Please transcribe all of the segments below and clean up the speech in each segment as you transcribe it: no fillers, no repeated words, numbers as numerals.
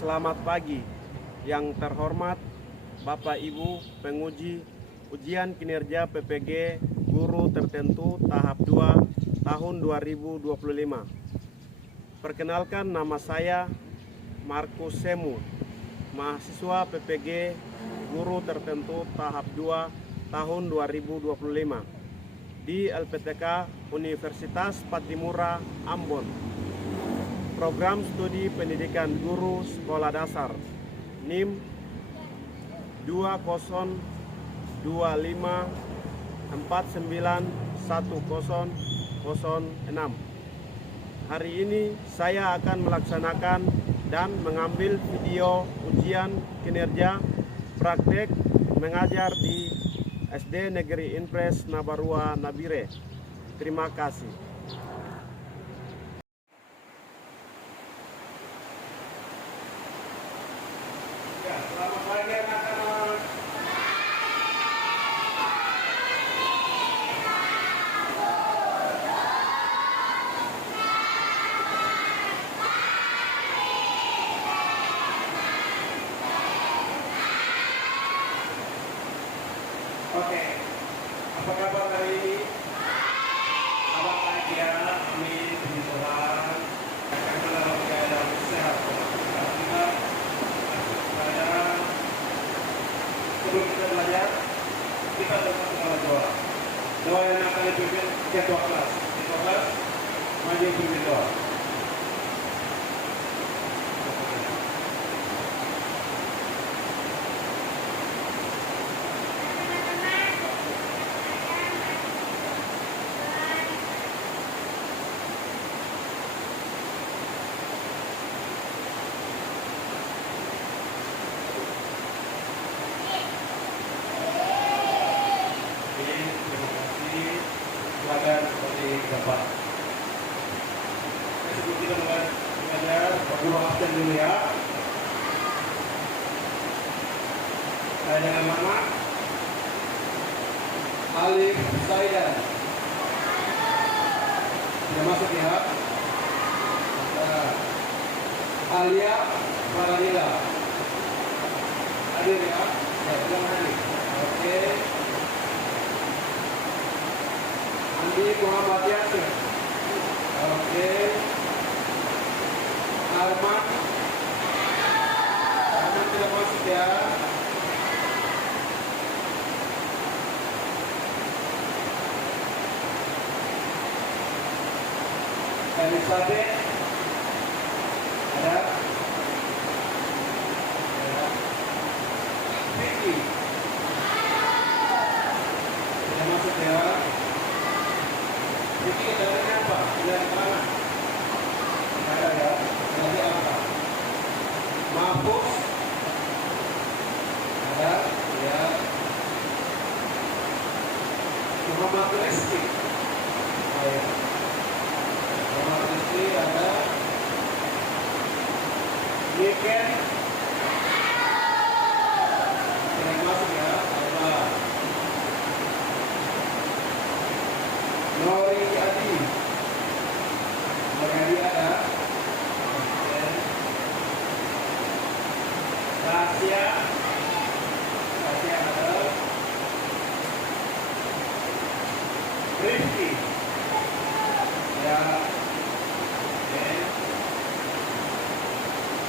Selamat pagi yang terhormat Bapak Ibu penguji ujian kinerja PPG Guru Tertentu tahap 2 tahun 2025. Perkenalkan, nama saya Markus Semu, mahasiswa PPG Guru Tertentu tahap 2 tahun 2025 di LPTK Universitas Patimura, Ambon. Program Studi Pendidikan Guru Sekolah Dasar NIM 2025491006. Hari ini saya akan melaksanakan dan mengambil video ujian kinerja praktek mengajar di SD Negeri Impres Nabarua Nabire. Terima kasih. Selamat pagi anak-anak. Oke, apa kabar hari ini? Apa bahagia? Amin, puji Tuhan. Akan dalam keadaan sehat. Kita sebelum kita belajar, kita bersama doa. Doa yang akan dipimpin ketua kelas. Ketua kelas, maju pimpin doa. Silakan seperti Bapak. Sebelum kita belajar, guru absen dulu ya. Saya dengan nama Alif Zaidan. Sudah masuk ya. Alia Faradila. Hadir ya. Silakan hadir. Oke. Andi Muhammad Yasir. Oke. Arman tidak masuk ya. Elizabeth ada. Vicky tidak masuk ya. Jadi kendalanya apa? Dari mana? Ada ya? Dari apa? Mahfuz? Ada? Ya. Muhammad Rizki? Oh ya. Muhammad Rizki ada. Niken? Tidak masuk ya? Ada. Nori Adi. Nori Adi ada. Tasya. Tasya ada. Rifki. Ya. Oke.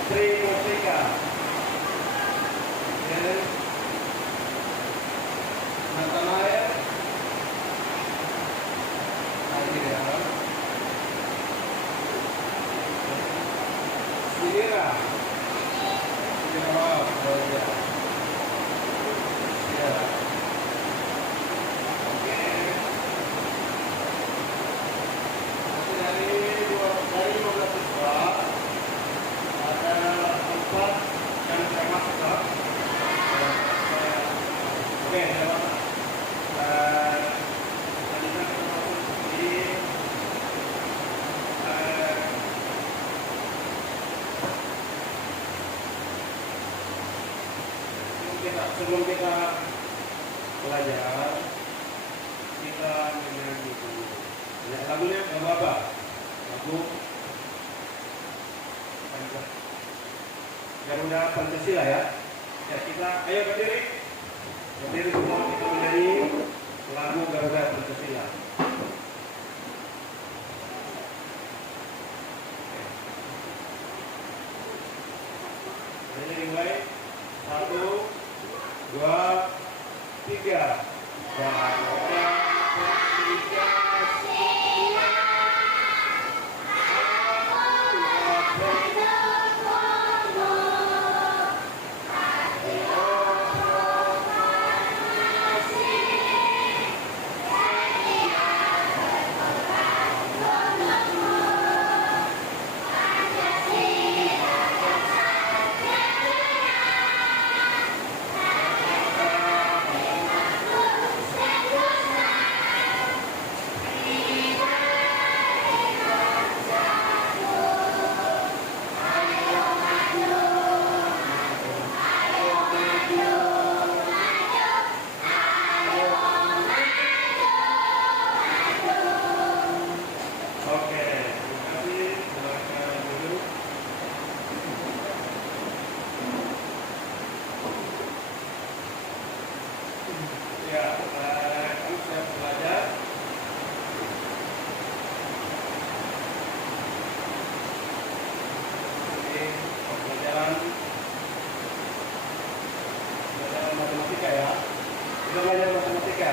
Tri Mustika. Oke. Nathanael. Sidira. Sidira. Oh ya. Ya. Oke. Dari 15 siswa ada 4 yang tidak masuk ke. Oke, dapat. Sebelum kita belajar, kita menyanyi dulu. Lagunya apa? Lagu Garuda Pancasila ya. Ya kita ayo berdiri semua kita menyanyi lagu Garuda Pancasila. Jadi dimulai 1, 2, 3. Garuda Pancasila. Matematika ya, kita belajar matematika.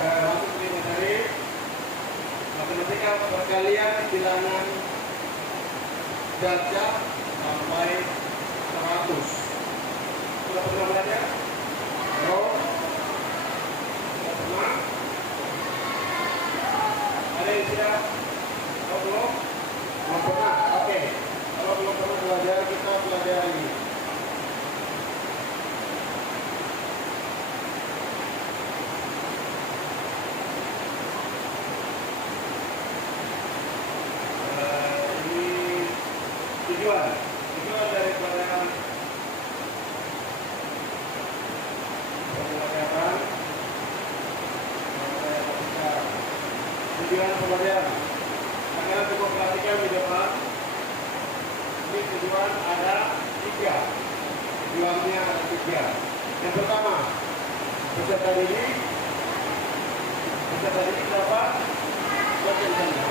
Masuk di materi matematika perkalian bilangan derajat sampai 100. Sudah pernah belajar? Belum? Sudah pernah? Ada yang sudah? Oh, belum? Belum pernah? Oke. Kalau belum pernah belajar, kita belajar ini. Tujuan daripada tujuan pembelajaran. Akan coba perhatikan di depan. Ini tujuan ada 3. Tujuannya ada 3. Yang pertama, peserta didik dapat berkencannya.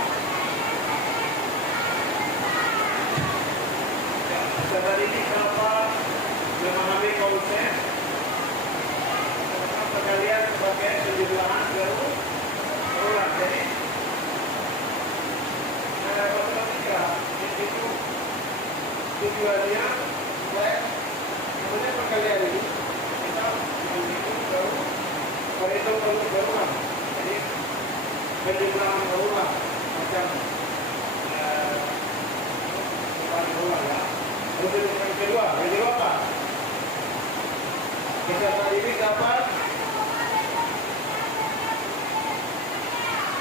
Peserta didik dapat memahami konsep tentang perkalian sebagai penjumlahan berulang. Jadi matematika itu tujuannya supaya sebenarnya perkalian ini kita menghitung berulang. Jadi penjumlahan berulang macam berulang ya. Terus yang kedua apa? Peserta didik dapat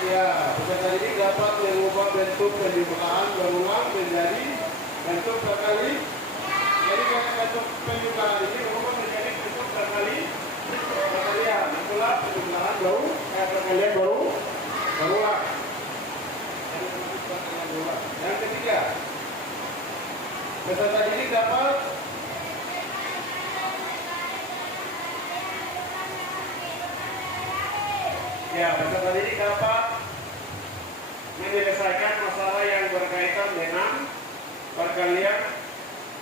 peserta didik dapat mengubah bentuk penjumlahan berulang menjadi bentuk terkali. Jadi bentuk penjumlahan ini berubah menjadi bentuk terkalian. Itulah penjumlahan perkalian berulang. Yang ketiga, peserta didik dapat peserta didik dapat menyelesaikan masalah yang berkaitan dengan perkalian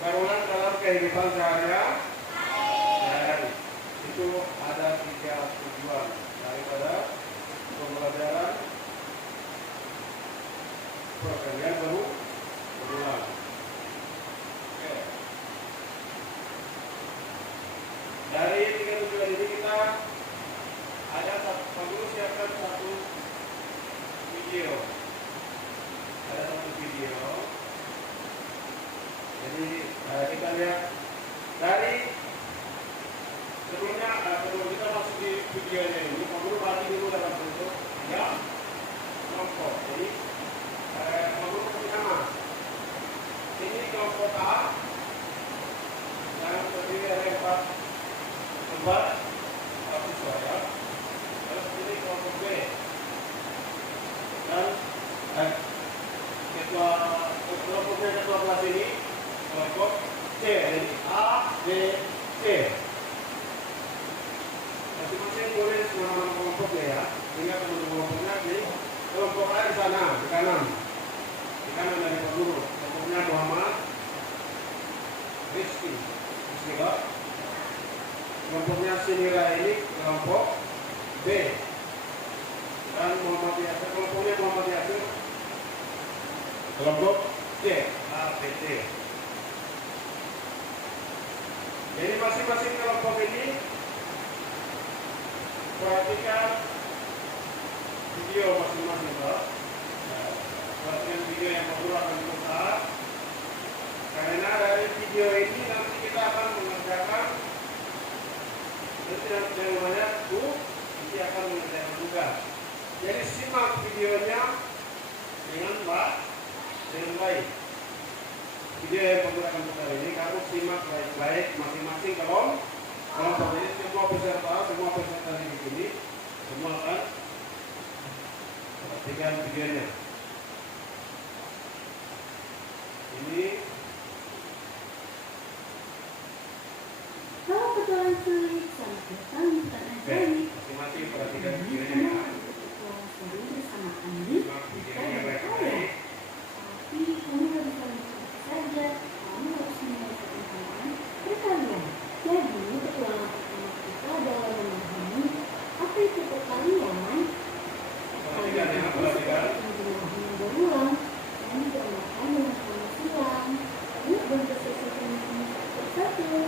berulang dalam kehidupan sehari-hari. Itu ada 3 tujuan daripada pembelajaran perkalian berulang. Oke. Dari 3 tujuan ini kita ada perlu siapkan satu video. Ada satu video. Jadi kita lihat dari sebelumnya sebelum kita masuk di videonya ini, perlu bagi dulu dalam bentuk kelompok. Jadi perlu bersama. Ini kelompok sebelah kelas ini kelompok C. Jadi A, B, C. Masing-masing boleh nama kelompoknya ya. Ingat kelompoknya di kelompok A di sana, di kanan. Di kanan dari Pak Guru. Kelompoknya Muhammad Rizky. Bismillah. Kelompoknya Sinira ini kelompok B. Dan Muhammad Yasir, kelompoknya Muhammad Yasir kelompok C, A, B, C. Jadi masing-masing kelompok ini perhatikan video masing-masing, Pak. Perhatikan video yang akan berusaha. Karena dari video ini nanti kita akan mengerjakan yang namanya nanti akan mengerjakan tugas. Jadi simak videonya dengan baik. Video yang menggunakan tugas ini kamu simak baik-baik masing-masing kelompok. Jadi semua peserta di sini semua akan perhatikan videonya. Ini kalau petualang sulit sama datang bukan ajari. Masing-masing perhatikan videonya. Petualang sulit bersama Andi Videonya bukan baik-baik. tapi kamu gak bisa begitu saja. Kamu harus menyelesaikan tantangan perkalian. Jadi petualang pertama kita adalah memahami apa itu perkalian. Perhatikan ya, perhatikan. Penjelasan yang berulang dan digambarkan dengan sama silang. Yuk bentuk sesuatu ini satu persatu.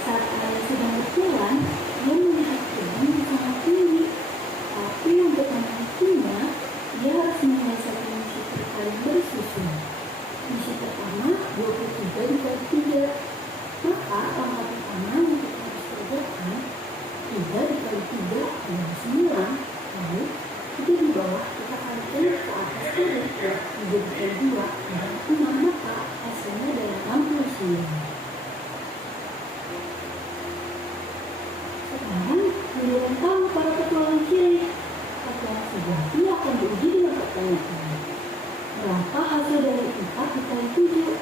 Saat ayah sedang berjalan, dia melihat kebun yang sangat tinggi. Tapi untuk menakinya, dia harus menyelesaikan misi perkalian bersusun. Misi pertama 23 dikali 3. Maka angka pertama yang kita harus kerjakan 3 dikali 3 adalah 9. Lalu kita di bawah kita kalikan ke atas terus 3 dikali 2 adalah 6. Maka hasilnya adalah 69. Sekarang giliran kamu para petualang cilik. Petualang sejati akan diuji dengan pertanyaan. Berapa hasil dari 4 dikali 7?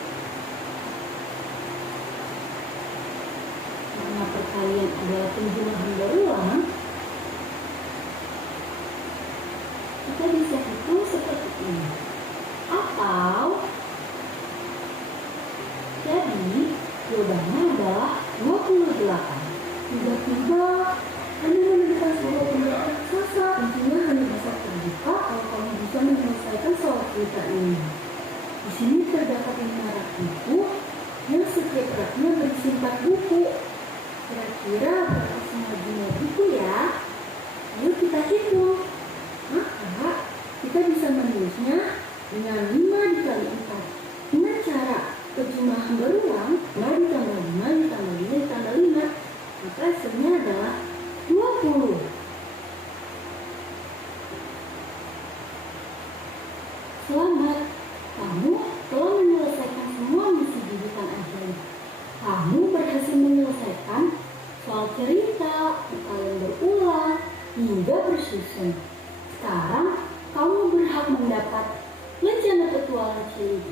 Karena perkalian adalah penjumlahan berulang, kita bisa hitung seperti ini. Atau jadi jawabannya adalah 28. Tiba-tiba Anda menemukan sebuah benda raksasa. Tentunya hanya bisa terbuka kalau kamu bisa menyelesaikan soal cerita ini. Di sini terdapat 5 rak buku yang setiap raknya bersimpan buku. Kira-kira berapa semua jumlah buku ya? Ayo kita hitung. Maka kita bisa menulisnya dengan 5 dikali 4. Dengan cara penjumlahan berulang, 5 ditambah 5 ditambah 5 ditambah 5. Maka hasilnya adalah 20. Selamat, kamu telah menyelesaikan sudah bersusun. Sekarang kamu berhak mendapat lencana petualang Cilik.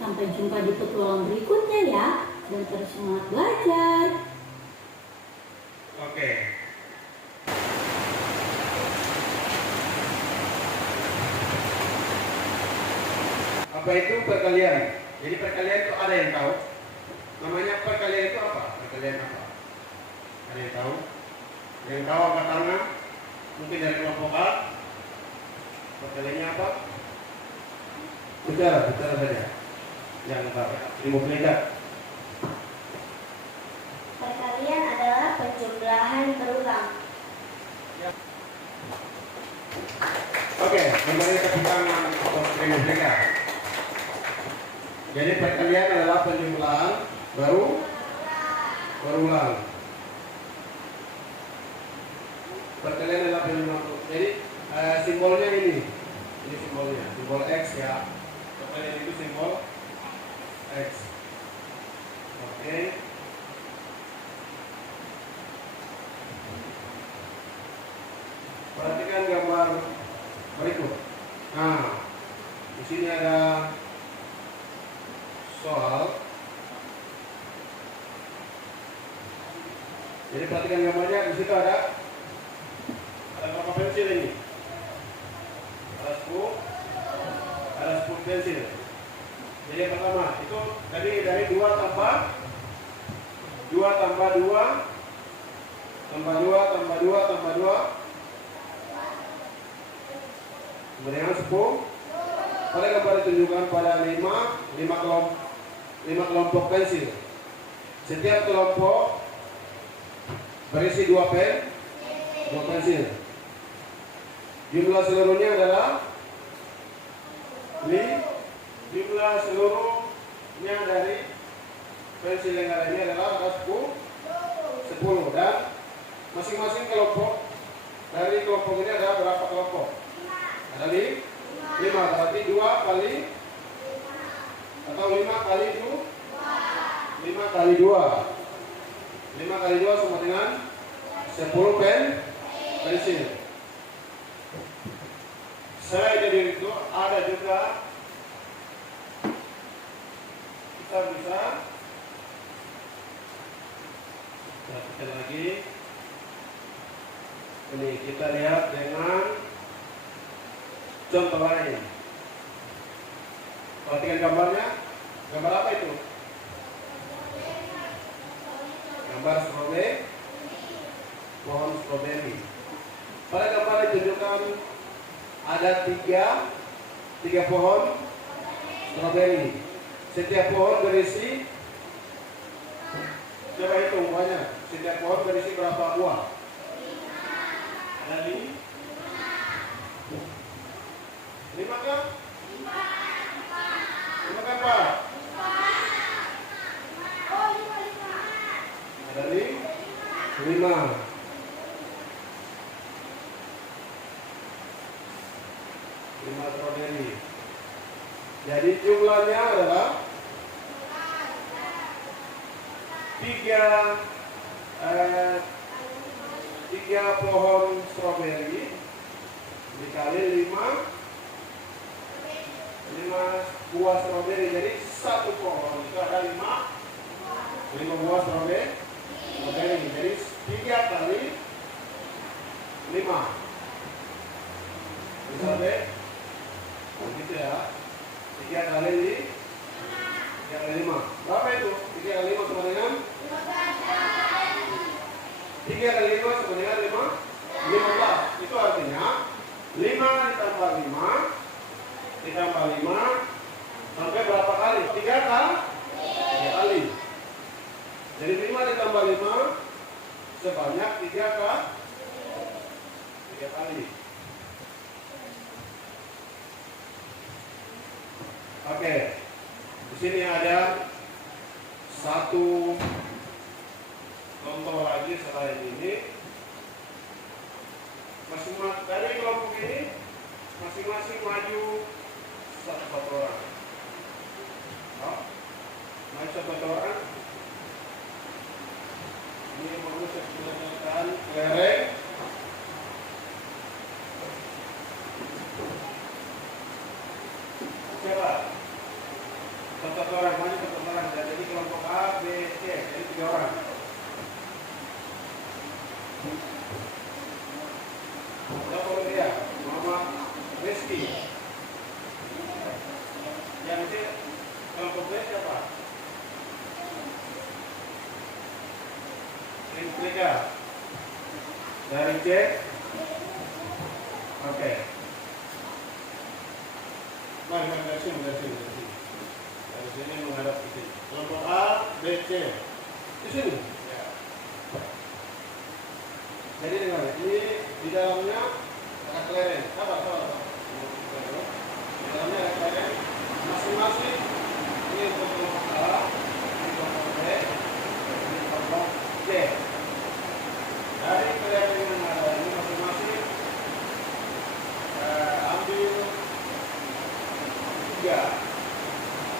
Sampai jumpa di petualang berikutnya ya, dan terus semangat belajar. Oke. Apa itu perkalian? Jadi perkalian itu ada yang tahu? Namanya perkalian itu apa? Perkalian apa? Ada yang tahu? Yang tahu angkat tangan? Mungkin dari kelompok A. Perkaliannya apa? Bicara saja. Jangan apa? Ilmu pelajar. Perkalian adalah penjumlahan berulang. Oke, kembali ke bilangan atau ilmu pelajar. Jadi perkalian adalah penjumlahan berulang. Perkalian adalah penjumlahan. Jadi simbolnya ini simbolnya, simbol X ya. Perkalian itu simbol X. Oke. Perhatikan gambar berikut. Nah, di sini ada soal. Jadi perhatikan gambarnya, di situ ada berapa pensil ini? Ada 10 pensil. Jadi yang pertama itu dari 2 tambah 2 tambah 2 tambah 2 tambah 2 tambah 2 kemudian 10. Pada gambar ditunjukkan pada 5 kelompok pensil. Setiap kelompok berisi 2 pensil. Jumlah seluruhnya adalah jumlah seluruhnya dari pensil yang ada ini adalah 10 dan masing-masing kelompok dari kelompok ini ada berapa kelompok? Ada 5, berarti 2 kali atau 5 kali 2 5 kali 2 sama dengan 10 pensil. Selain dari itu ada juga kita bisa perhatikan lagi ini, kita lihat dengan contoh lain. Perhatikan gambarnya. Gambar apa itu? Gambar stroberi, pohon stroberi. Pada gambar ditunjukkan ada tiga pohon stroberi. Setiap pohon berisi, coba hitung buahnya. Setiap pohon berisi berapa buah? Ada 5 kan? 5 kan Pak? Ada 5. Stroberi. Jadi jumlahnya adalah 3 pohon stroberi dikali 5 buah stroberi. Jadi 1 pohon itu ada 5 buah stroberi. Jadi 3 kali 5 stroberi. Begitu ya. 3 kali 5. Berapa itu? 3 kali 5 sama dengan 3 kali 5 sama dengan 15. Itu artinya 5 ditambah 5 sampai berapa kali? 3 kali. Jadi 5 ditambah 5 sebanyak 3 kali. Oke. Di sini ada satu contoh lagi selain ini. Dari kelompok ini masing-masing maju satu orang. Maju satu orang. Ini mau saya gunakan kelereng. 3 orang. Siapa dia? Muhammad Rizky. Yang C kelompok B siapa? Rizka. Dari C. Oke. Mari dari sini. Dari sini menghadap ke sini. Kelompok A, B, C. Di sini. Ya. Jadi dengar, ini di dalamnya ada kelereng. Sabar. Di dalamnya ada kelereng. Masing-masing ini untuk kelompok A, ini kelompok B, ini kelompok C. Dari kelereng yang ada ini masing-masing ambil 3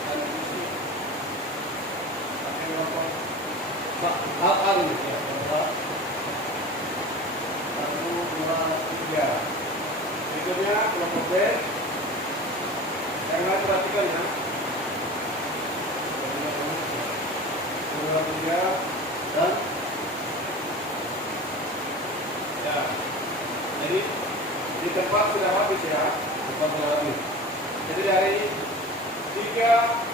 dan isi pakai kelompok A ini ya, 1, 2, 3. Berikutnya kelompok B. Yang lain perhatikan ya. 2, 3 dan ya. Jadi di tempat sudah habis ya. Tempat sudah habis. Jadi dari 3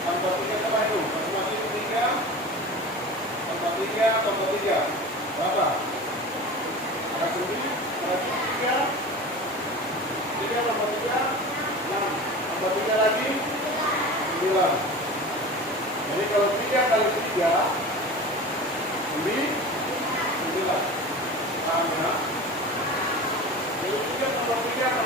tambah 3 apa itu? Masing-masing 3 tambah 3 berapa? Ada 9, ada 3 tambah 3 6, tambah 3 lagi 9. Jadi kalau 3 kali 3 9. Paham ya? Jadi 3 tambah 3 9.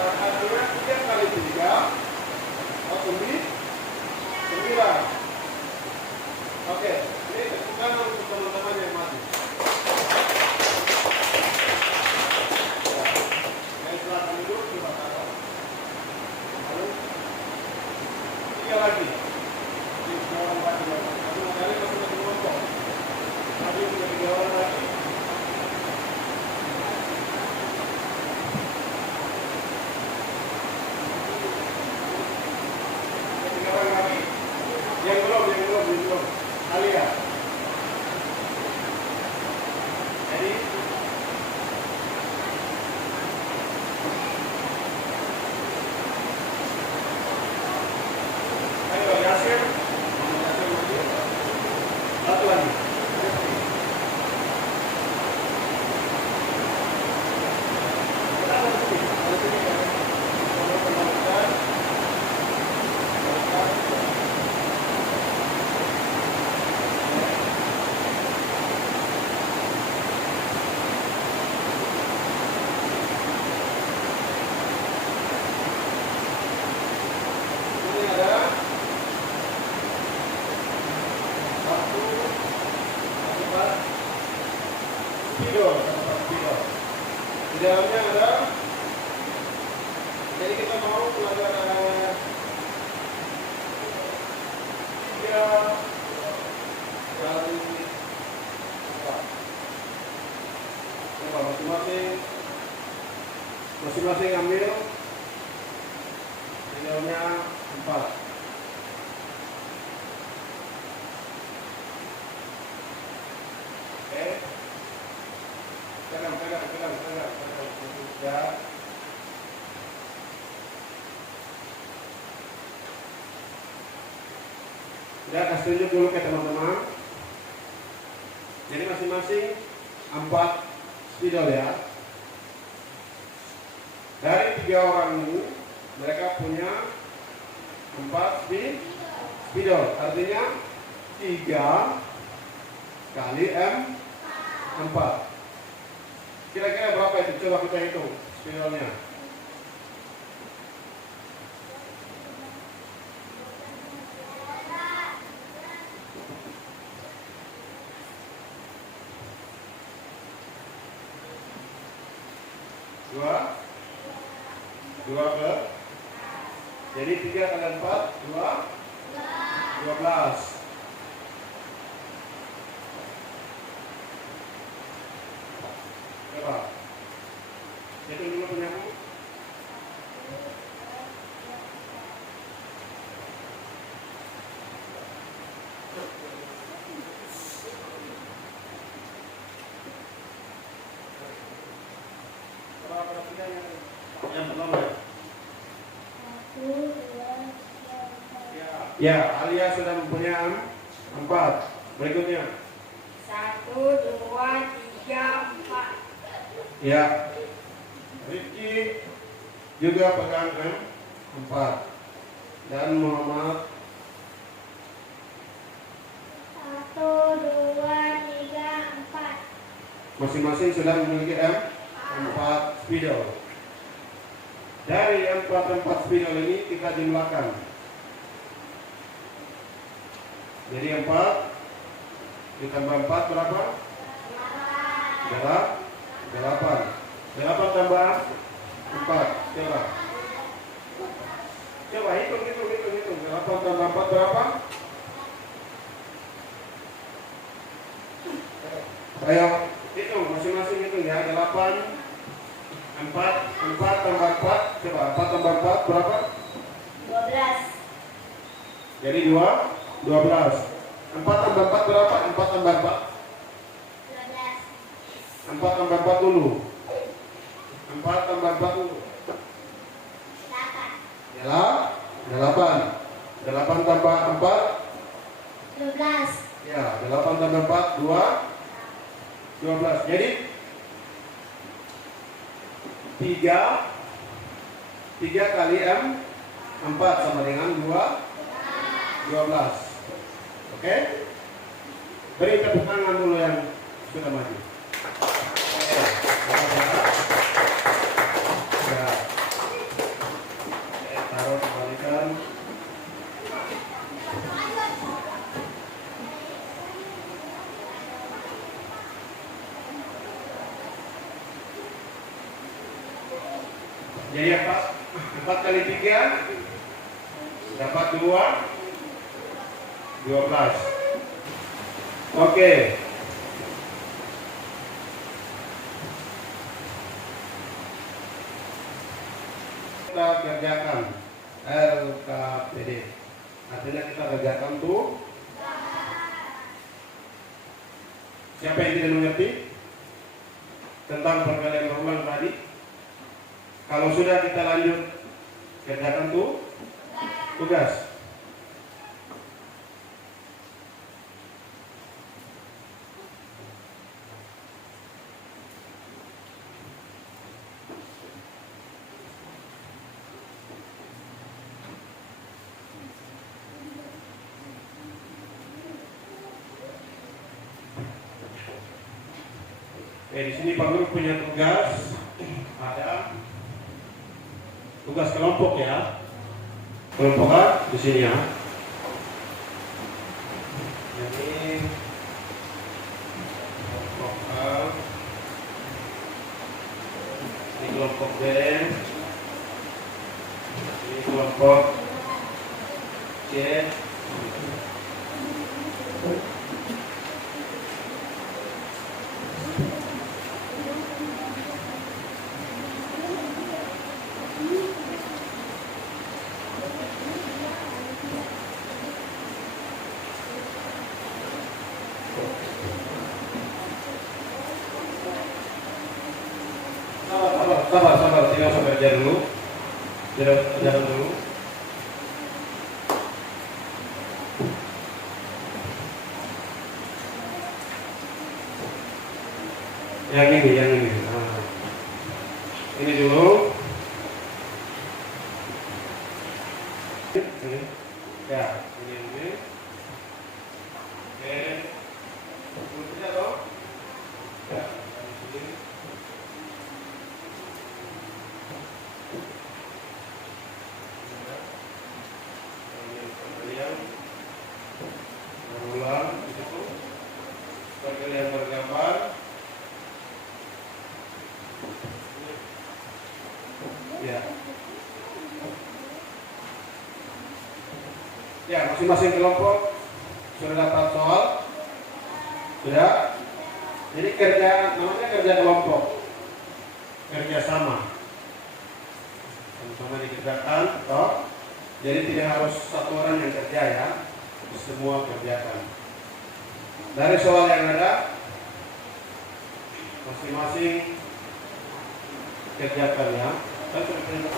Artinya 3 kali 3 9. Oke, ini tegukan untuk teman-teman yang mati. Yang silakan duduk di belakang. Lalu 3 lagi. Ini 3 orang lagi. Masing-masing kelompok. Tadi sudah 3 orang lagi. Yang belum. Alia. Jadi ayo Yasir. Satu lagi. Di dalamnya ada, jadi kita mau belajar 3 kali 4. Masing-masing ambil di dalamnya 4. Oke. Pegang. Ya. Sudah kasih tunjuk dulu ke teman-teman. Jadi masing-masing 4 spidol ya. Dari 3 orang ini mereka punya 4 spidol. Artinya 3 kali M4. Kira-kira berapa itu? Coba kita hitung spidolnya. Dua ke. Jadi 3 kali 4 12. Coba hitung dulu punyamu. yang pertama. 1, 2, 3, 4. Ya, Alia sudah mempunyai 4. Berikutnya. 1, 2, 3, 4. Ya. Rifki juga pegang 4. Dan Muhammad 1, 2, 3, 4. masing-masing sudah memiliki 4 spidol. Dari 4 spidol ini kita jumlahkan. Jadi 4 ditambah 4 berapa? 8. 8 tambah 4. Coba hitung. 8 tambah 4 berapa? Ayo hitung, masing-masing hitung ya. 8, 4 tambah 4. Coba 4 tambah 4 berapa? 12. Jadi 12. 4 tambah 4 berapa? 4 tambah 4. 12. 4 tambah 4 dulu. 4 tambah 4 dulu. 8. Yalah, 8. 8 tambah 4. 12. Ya, 8 tambah 4 12. Jadi 3 kali 4 sama dengan 12. Oke? Beri tepuk tangan dulu yang sudah maju. Ya. Taruh kembalikan. Jadi 4 kali 3 dapat 12. Oke. Kita kerjakan LKPD. Artinya kita kerjakan tuh. Siapa yang tidak mengerti tentang perkalian berulang tadi? Kalau sudah kita lanjut kerjakan tuh tugas. Di sini Pak Guru punya tugas, ada tugas kelompok ya. Kelompok A di sini ya. Jadi kelompok A, ini kelompok B, ini kelompok C. Sabar, tidak usah kerja dulu. Jalan dulu. Yang ini. Nah. Ini dulu. Ini. Ya, ini. Oke. Berikutnya dong. Ya, di sini. Berulang di situ. Perkalian bergambar. Ya. Ya, masing-masing kelompok sudah dapat soal. Sudah. Jadi namanya kerja kelompok. Kerja sama. Sama-sama dikerjakan, toh. Jadi tidak harus satu orang yang kerja ya. Semua kerjakan. Dari soal yang ada, masing-masing kerjakan ya. Bantu diperintah.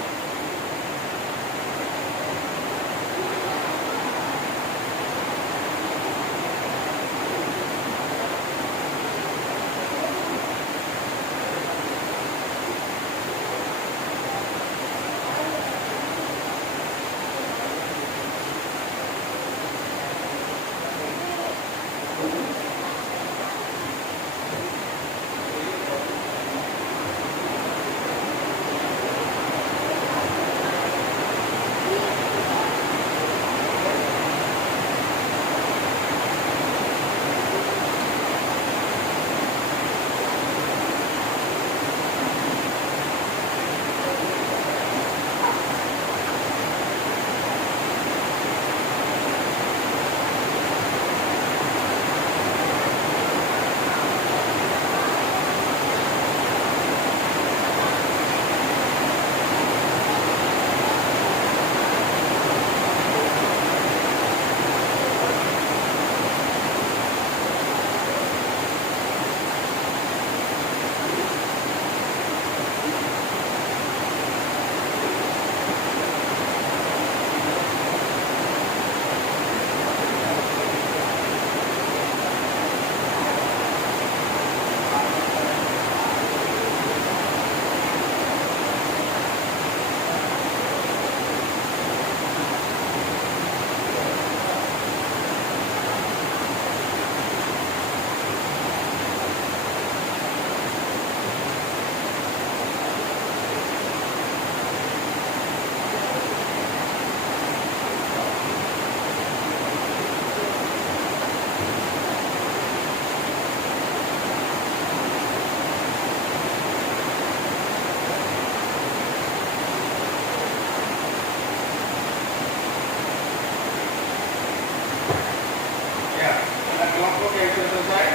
Ya, ada kelompok yang sudah selesai.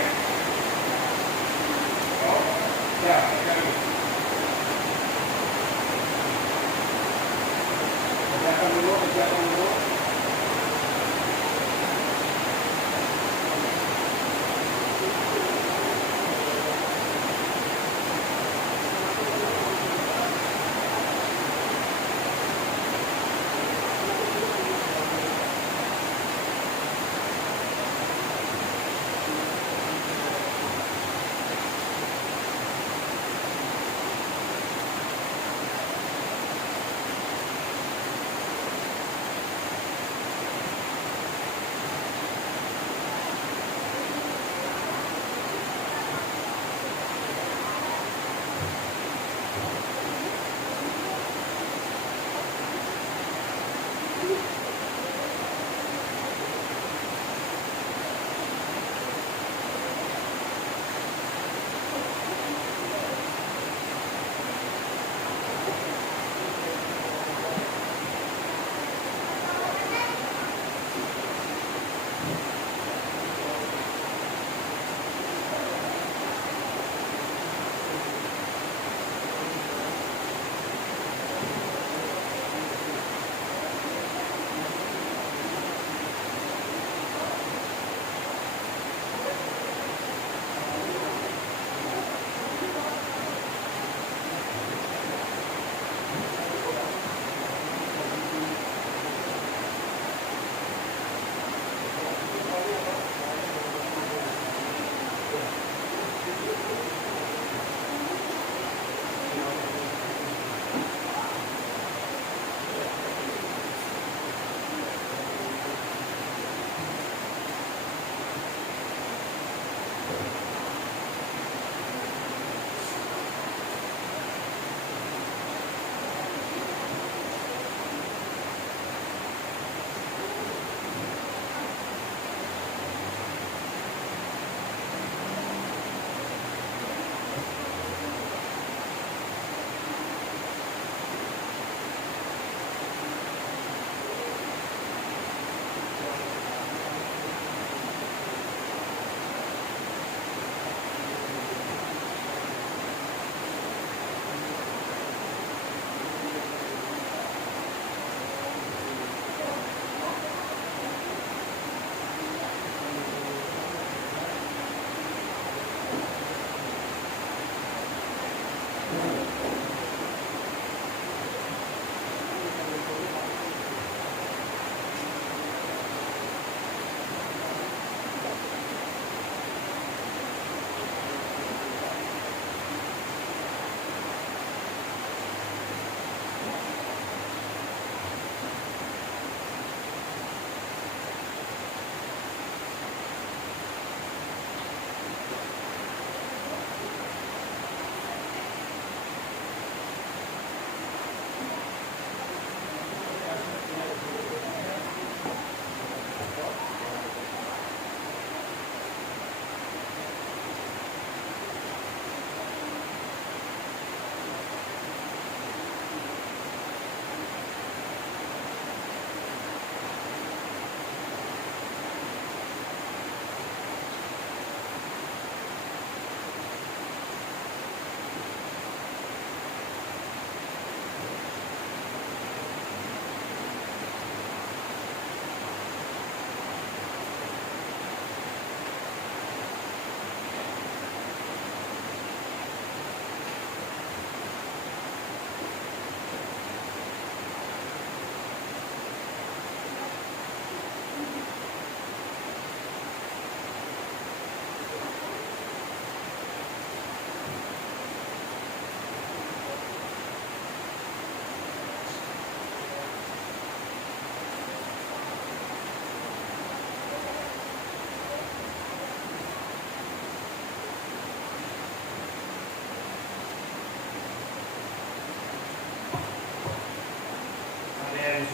Oh, ya, sekali. Kerjakan dulu, kerjakan dulu.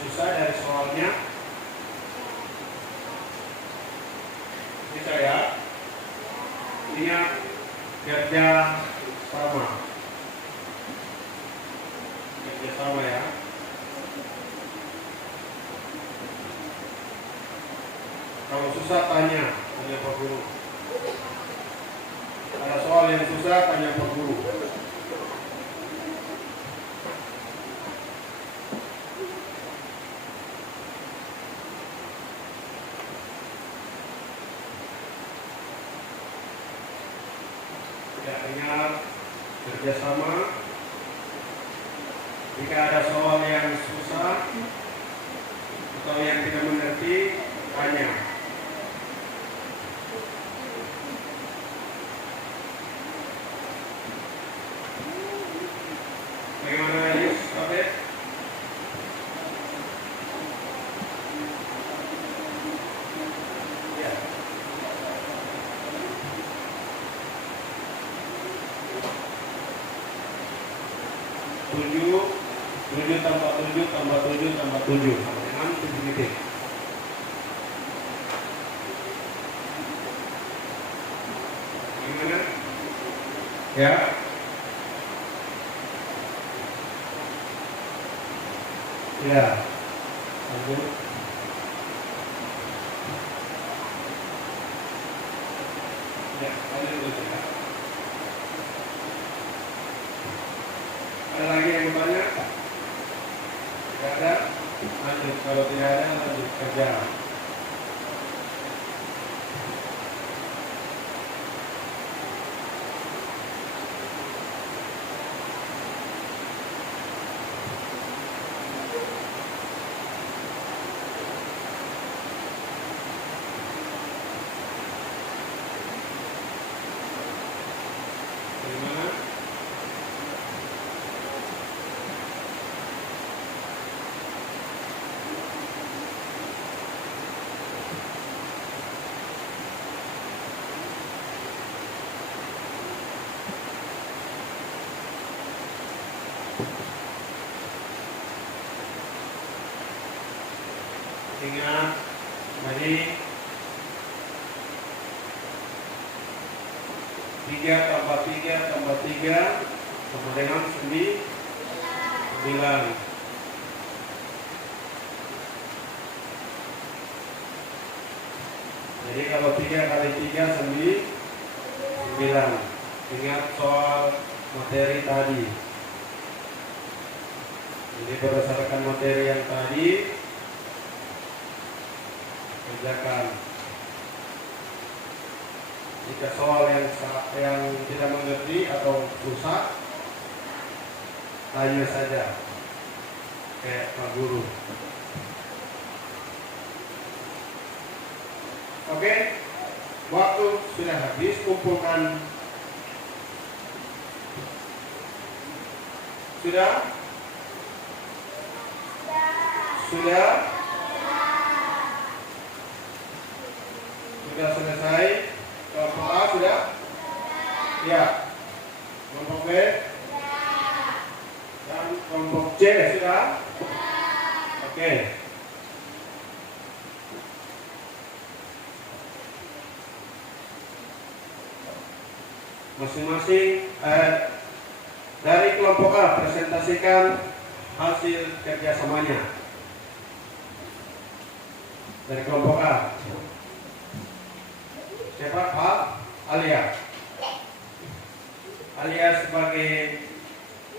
susah dari soalnya. Bisa ya. Ingat kerja sama. Kerja sama ya. Kalau susah tanya Pak Guru. Ada soal yang susah tanya Pak Guru. Ya, ingat kerjasama. Jika ada soal yang susah atau yang tidak mengerti, tanya. Bagaimana Yus, Abed? Ya. Tujuh tambah 7 tambah 7 tambah 7 sama dengan 7 titik. Gimana? Ya. Ya. Lanjut. Ya, lanjut ya. Ada lagi yang bertanya? Tidak ada? Lanjut. Kalau tidak ada, lanjut kerja. Bagaimana? Ingat, tadi 3 tambah 3 tambah 3 sama dengan 9. Jadi kalau 3 kali 3 9. Ingat soal materi tadi. Jadi berdasarkan materi yang tadi, kerjakan. Jika soal yang tidak mengerti atau susah, tanya saja ke Pak Guru. Oke, waktu sudah habis. Kumpulkan. Sudah? Sudah? Sudah selesai? Kelompok A sudah? Ya. Kelompok B? Dan kelompok C sudah? Oke. Masing-masing dari kelompok A presentasikan hasil kerjasamanya. Dari kelompok A. Siapa? Pak Alia. Alia sebagai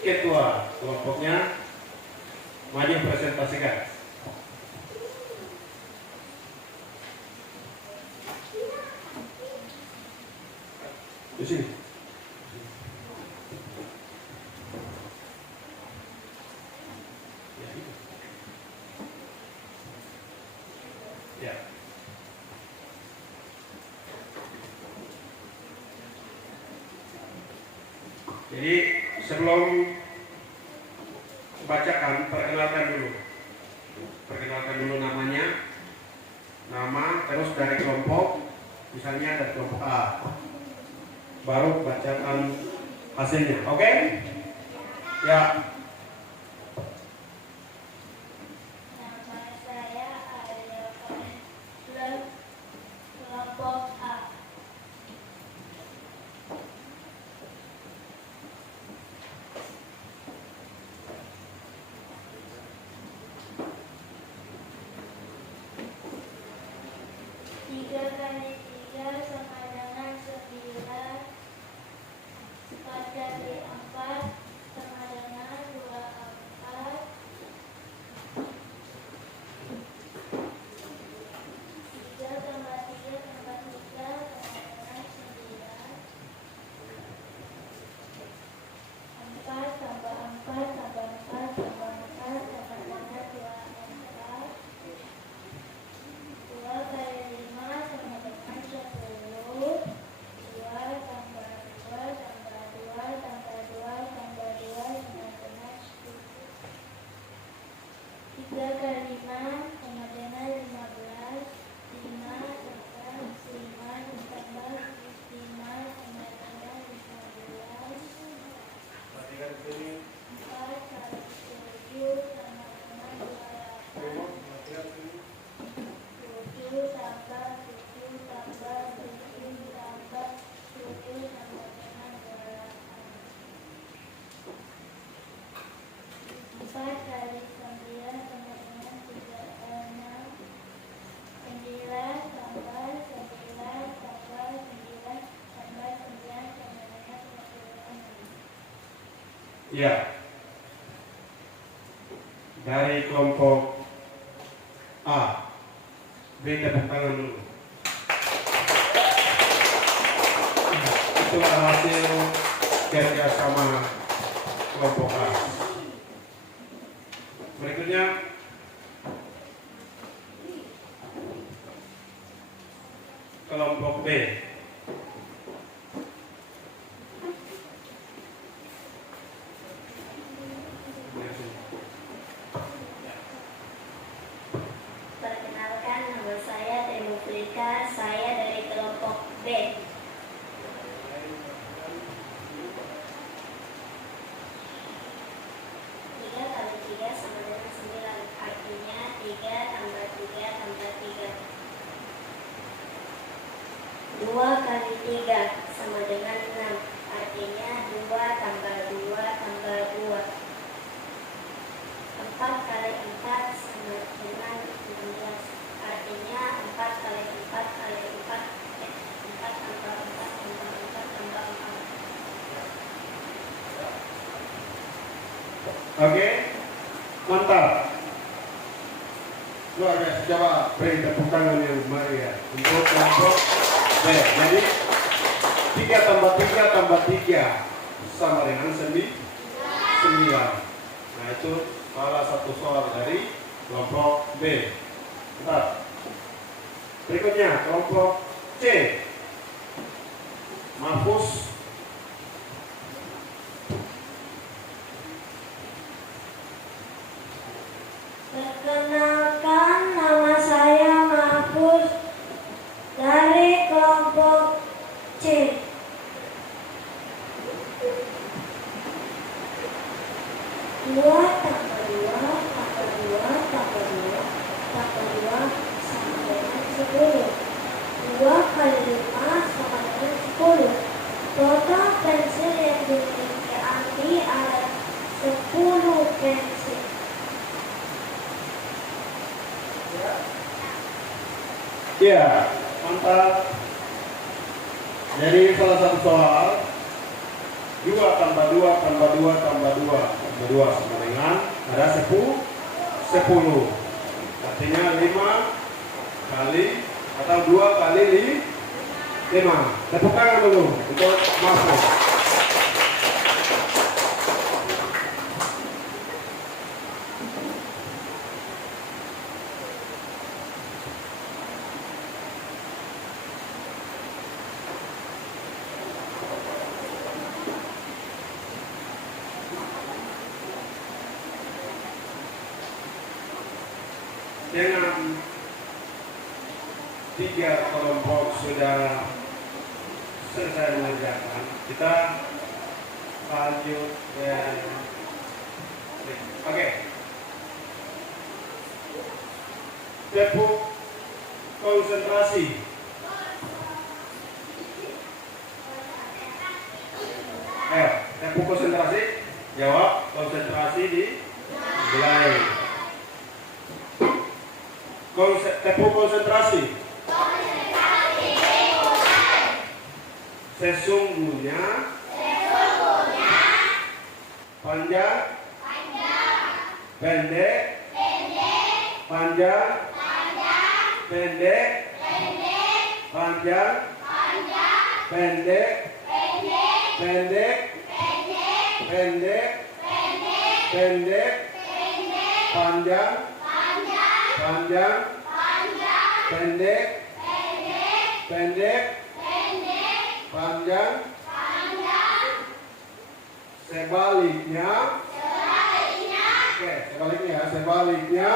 ketua kelompoknya maju presentasikan. Di sini. Ya. Jadi sebelum bacakan, perkenalkan dulu namanya, nama, terus dari kelompok, misalnya dari kelompok A, baru bacakan hasilnya. Oke? Ya. 3 kali 5 sama dengan 15. 5 tambah 5 tambah 5 sama dengan 15. Perhatikan di sini. 4 kali 7 sama dengan 28. Tengok, perhatikan di sini. 7 tambah 7 tambah 7 tambah 7 sama dengan 28. 4 kali 9 sama dengan 36. 9 tambah 9 tambah 9 tambah 9 sama dengan 36. Ya. Dari kelompok A, beri tepuk tangan dulu. Itulah hasil kerjasama kelompok A. Berikutnya kelompok B. Perkenalkan, nama saya Temufrika, saya dari kelompok B. 3 kali 3 sama dengan 9, artinya 3 tambah 3 tambah 3. 2 kali 3 sama dengan 6, artinya 2 tambah 2 tambah 2. 4 kali 4 sama dengan 16, artinya 4 kali 4 kali 4, 4 tambah 4 tambah 4 tambah 4. Oke, mantap. Luar biasa. Coba beri tepuk tangan yang meriah untuk kelompok B. Jadi 3 tambah 3 tambah 3 sama dengan 9. Nah itu salah satu soal dari kelompok B. Bentar. Berikutnya kelompok C. Mahfuz. Perkenalkan, nama saya Mahfuz dari kelompok C. 2 tambah 2 tambah 2 tambah 2 tambah 2 sama dengan 10. 2 kali 5 sama dengan 10. Total pensil yang dimiliki Andi adalah 10 pensil. Ya, mantap. Jadi salah satu soal 2 tambah 2 tambah 2 tambah 2 tambah 2 sama dengan ada 10. Artinya 5 kali atau 2 kali 5. Tepuk tangan dulu untuk masuk. Dengan 3 kelompok sudah selesai mengerjakan, kita lanjut oke. Tepuk konsentrasi. Tepuk konsentrasi. Jawab konsentrasi di mulai. Tepuk konsentrasi. Sesungguhnya. Panjang. Pendek. Panjang. Pendek. Panjang. Pendek. Pendek. Pendek. Pendek. Panjang. Panjang. Pendek. Pendek. Panjang. Sebaliknya. Oke. Sebaliknya, sebaliknya.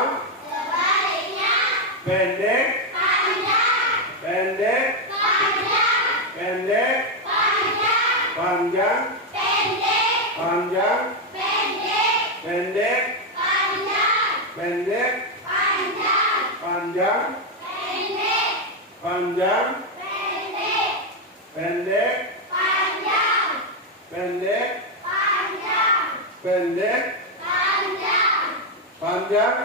Pendek. Pendek. Pendek. Panjang. Panjang. Pendek. Pendek. Panjang. Panjang. Pendek. Pendek. Pendek. Panjang.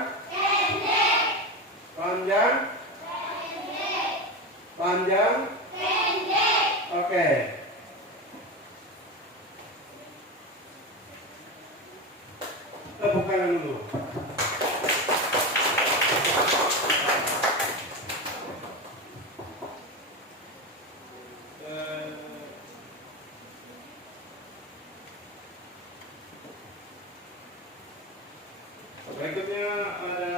Panjang. Panjang. Oke. Tepuk tangan dulu. Berikutnya ada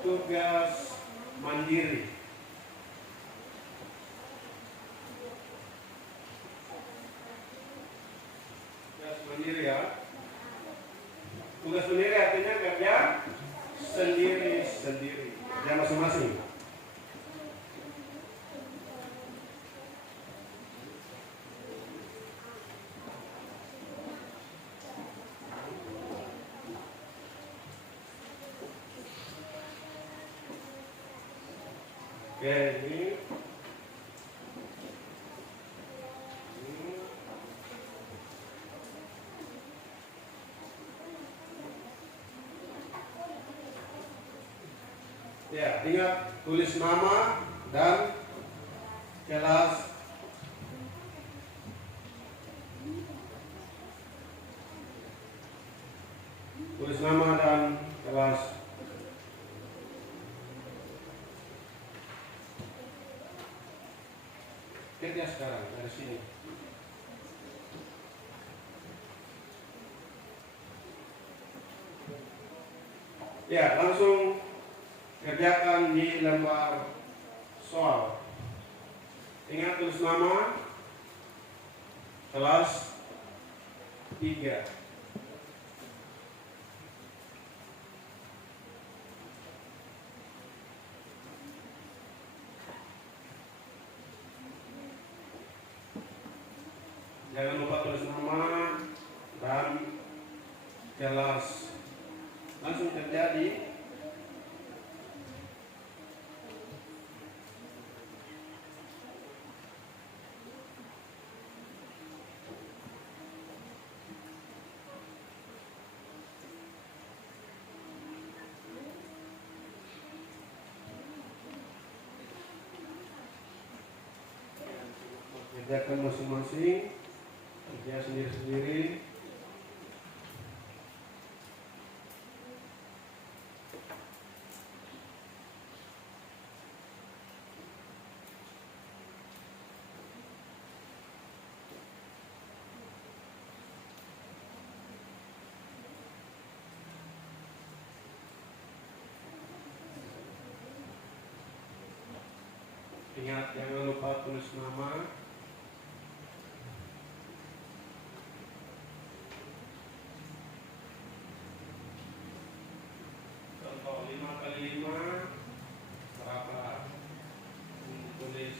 tugas mandiri. Tugas mandiri ya. Tugas mandiri artinya kerja sendiri-sendiri. Kerja masing-masing. Oke, ini ya, ingat tulis nama dan kelas. Tulis nama dan kelas. Kerja sekarang dari sini. Ya, langsung kerjakan di lembar soal. Ingat tulis nama, kelas 3. Jangan lupa tulis nama dan kelas. Langsung terjadi. Kerjakan masing-masing, kerja sendiri-sendiri. Ingat, jangan lupa tulis nama. Contoh 5 kali 5 berapa? Tulis.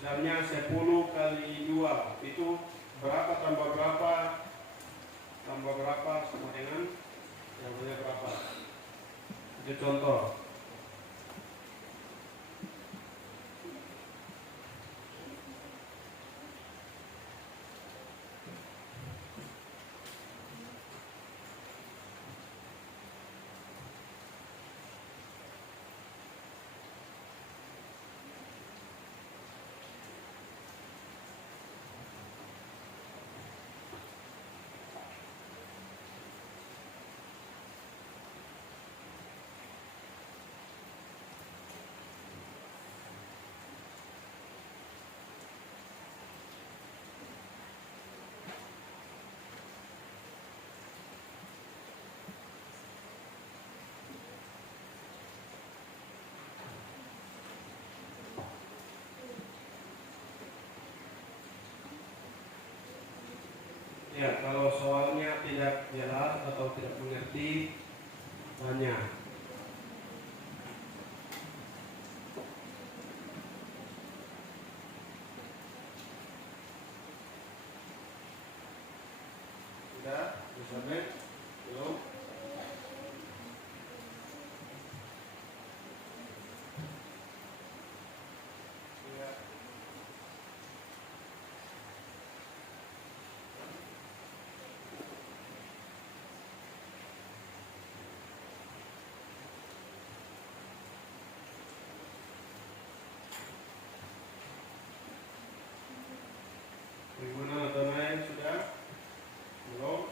Misalnya 10 kali 2 itu berapa tambah berapa sama dengan jawabannya berapa. Itu contoh. Ya, kalau soalnya tidak jelas atau tidak mengerti, tanya. Sudah? Sampai? Belum? Ya. Bagaimana atau naik sudah? Belum?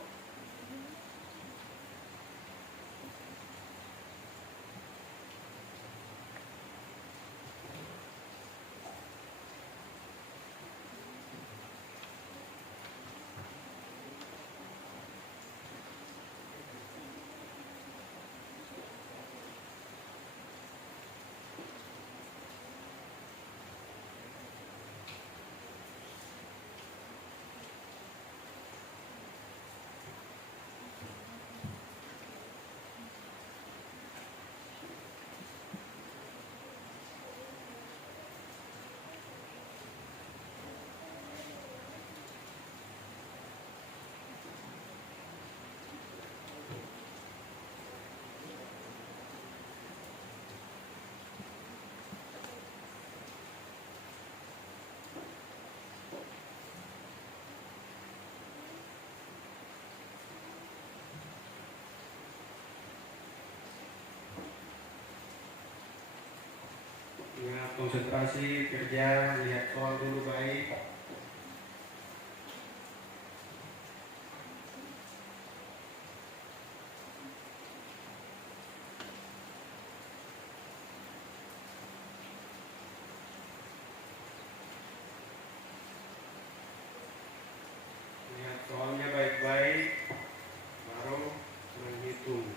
Ingat konsentrasi, kerja, lihat soal dulu baik. Lihat soalnya baik-baik, baru menghitung.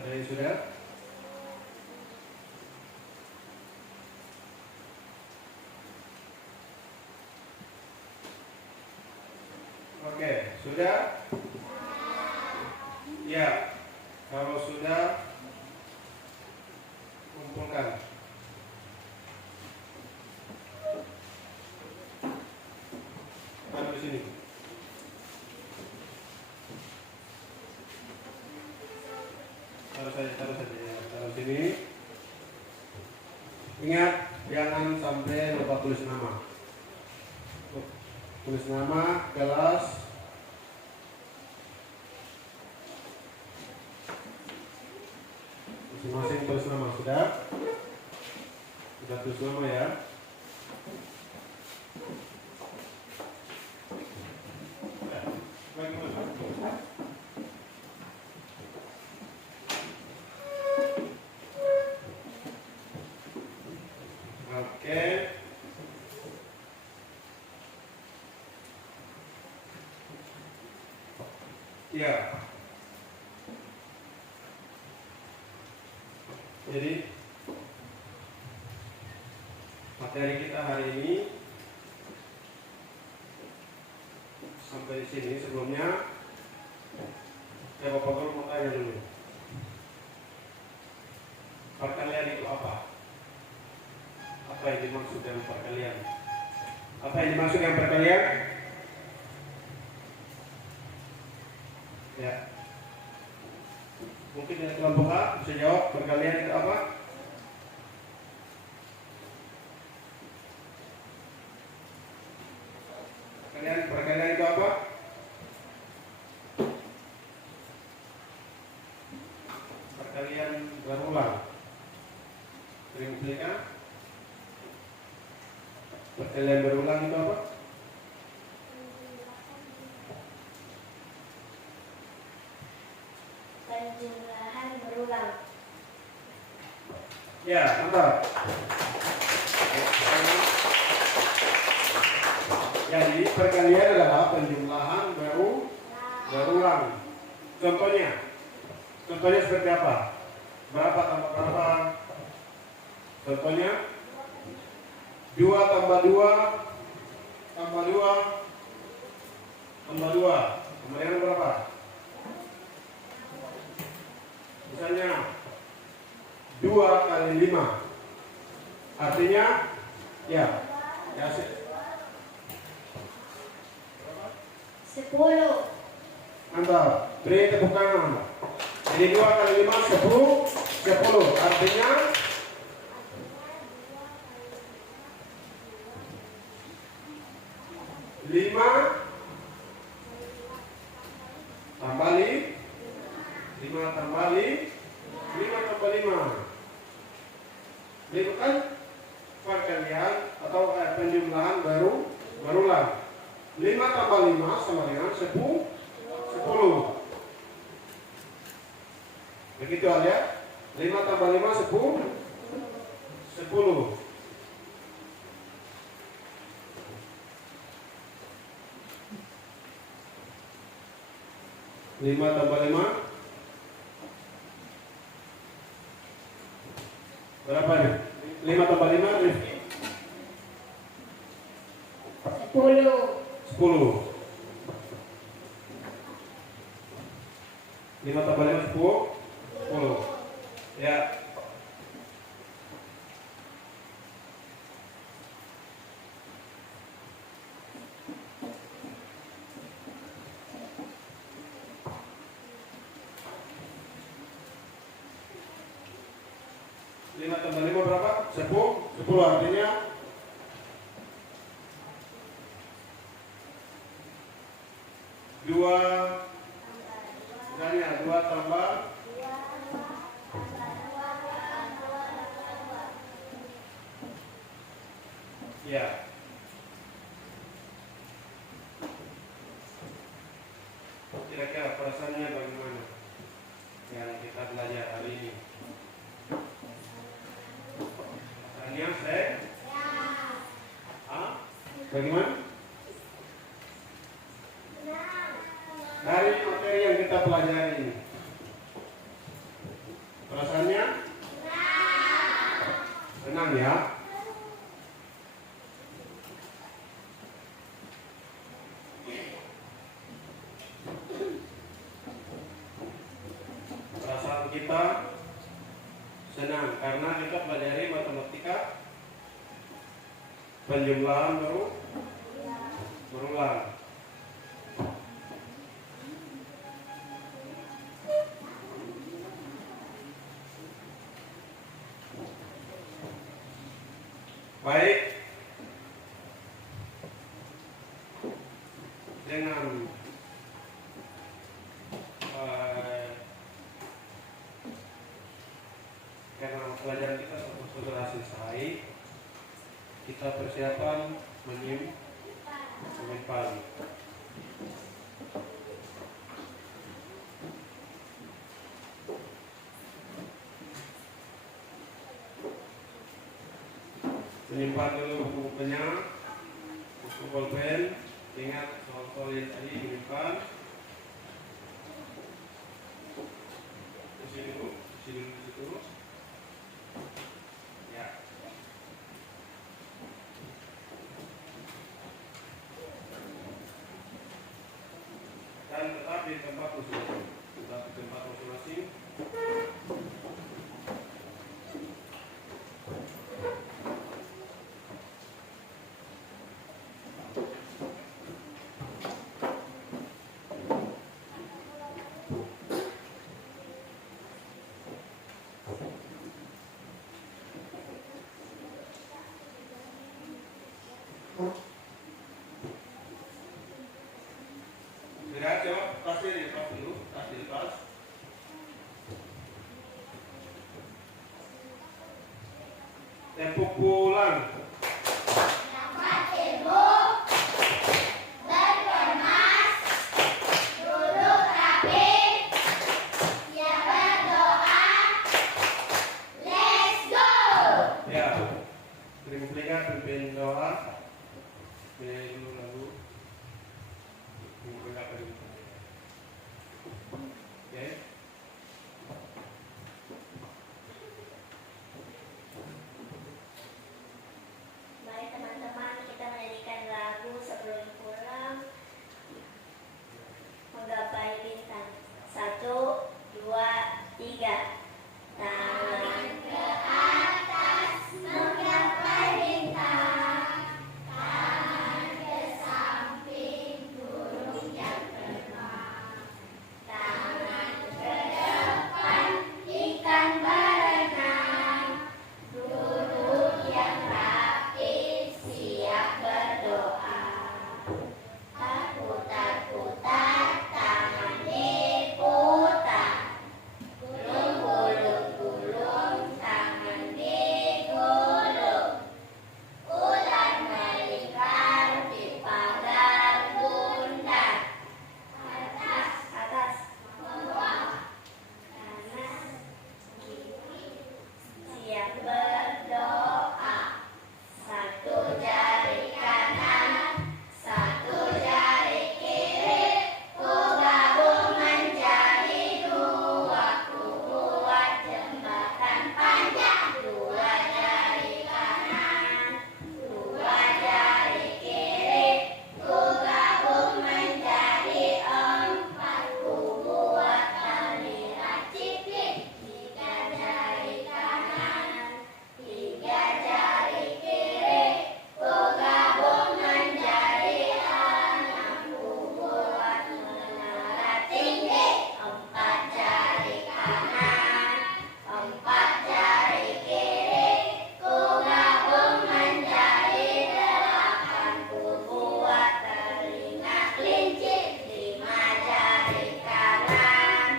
Ada yang sudah? Oke, sudah? Ya, kalau sudah, kumpulkan. Taruh di sini. Taruh saja ya. Taruh sini. Ingat, jangan sampai lupa tulis nama. Tulis nama, kelas, masing-masing tulis nama. Sudah tulis nama ya. Bagaimana? Oke. Ya. Jadi materi kita hari ini sampai di sini. Sebelumnya ya Bapak Guru mau tanya dulu. Perkalian itu apa? Apa yang dimaksud dengan perkalian? Apa yang dimaksud dengan perkalian? Ya. Mungkin dari kelompok A bisa jawab perkalian itu apa? Perkalian itu apa? Perkalian Kalian berulang itu apa? Penjumlahan berulang. Ya, mantap. Jadi perkalian adalah penjumlahan berulang. Contohnya seperti apa? Berapa tambah berapa? Contohnya 2 tambah 2 tambah 2 tambah 2. Kemudian berapa? Misalnya 2 kali 5. Artinya ya 10. mantap. Beri tepuk tangan. Jadi 2 kali 5 10. Artinya 5 tambah 5 tambah 5. Itu kan perkalian atau penjumlahan berulang. 5 tambah 5 sama dengan 10. Begitu aja. 5 tambah 5 10. 5 tambah 5 berapa nih? 5 tambah 5 Rifki? 10. 5 tambah 5 10. Ya. Lima tambah 5 berapa? 10 artinya 2 misalnya 2 tambah ya. Kira-kira perasaannya bagaimana yang kita belajar hari ini? Perasaannya bagaimana? Dari materi yang kita pelajari ini, perasaannya senang ya. Perasaan kita senang karena kita pelajari matematika penjumlahan berulang. Baik, dengan karena pelajaran kita sudah selesai, kita persiapan menyimpan. Menyimpan dulu buku-bukunya, buku pulpen, ingat soal-soal yang tadi menyimpan. Di situ. Ya. Dan tetap di tempat masing-masing. Lihat coba, tas dilepas dulu, tas dilepas. Tempo pulang. 1, 2, 3. Tangan ke atas menggapai bintang, tangan ke samping burung yang terbang, tangan ke depan ikan berenang, duduk yang rapi siap berdoa. Putar-putar tangan diputar, gulung-gulung tangan digulung, ular melingkar di pagar bundar, atas bawah kanan kiri siap berdoa. Satu jari kanan, satu jari kiri, ku gabung menjadi dua, ku buat jembatan panjang. Dua jari kanan, dua jari kiri, ku gabung menjadi empat, ku buat tali racik. Tiga jari kanan, tiga jari kiri, ku gabung menjadi enam, ku buat menara tinggi. Empat jari kanan, empat jari kiri, ku gabung menjadi delapan, ku buat telinga kelinci. Lima jari kanan,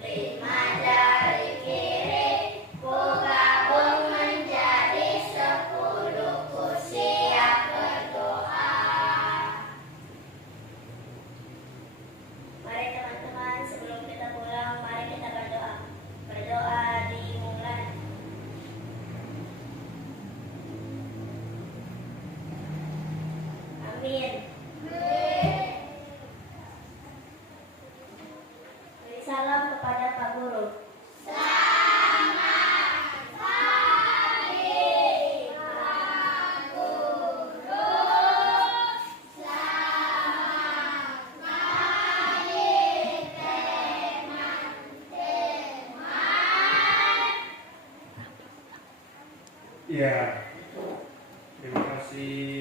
lima jari kiri, ku gabung menjadi 10, ku siap berdoa. Mari teman-teman, sebelum kita pulang, mari kita berdoa. Berdoa dimulai. Amin. Beri salam kepada Pak Guru. Ya, terima kasih